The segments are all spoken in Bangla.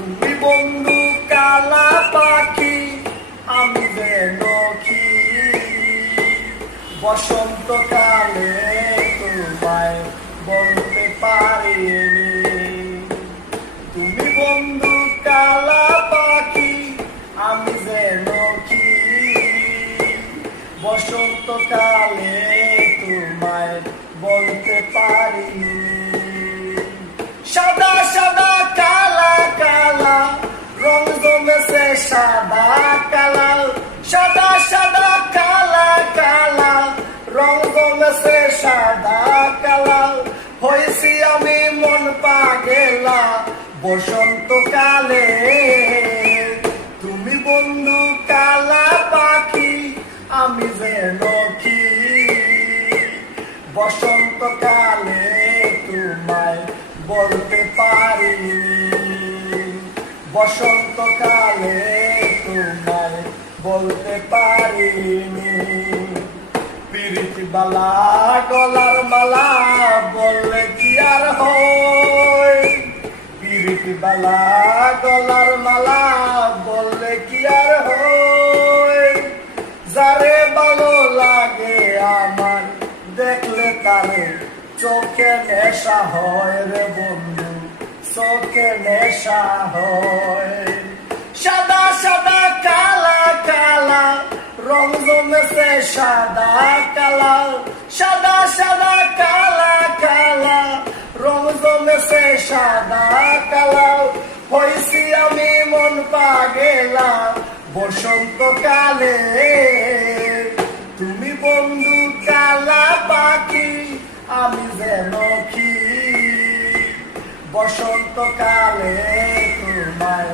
তুমি বন্ধু কালা পাখি, আমি যেন কি বসন্তকালে তোমায় বলতে পারিনি। তুমি বন্ধু কালা পাখি, আমি যেন কি বসন্তকালে তোমায় বলতে পারিনি। সাদা সাদা কালা কালা রং জমেছে সাদা কালা, সাদা সাদা কালা কালা রং জমেছে সাদা কালা। হয়েছি আমি মন পাগেলা বসন্তকালে। তুমি বন্ধু কালা পাখি, আমি যেন কি বসন্তকালে তোমায় বলতে পারিনি। বসন্তকালে তোমায় বলতে পারিনি। পিরিতি বালা গলার মালা বললে কি আর হয়, পিরিতি বালা গলার মালা বললে কি আর হয়। যারে ভালো লাগে আমার দেখলে তারে চোখে নেশা হয় রে বন্ধু, চোখে নেশা হয়। সাদা সাদা কালা কালা রং জমেছে সাদা কালা, সাদা সাদা কালা কালা রং জমেছে সাদা কালা। হয়েছি আমি মন পাগেলা বসন্তকালে। তুমি বন্ধু কালা পাখি, আমি যেন কি বসন্তকালে তোমায়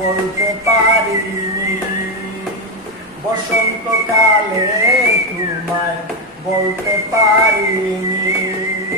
বলতে পারিনি। বসন্তকালে তোমায় বলতে পারিনি।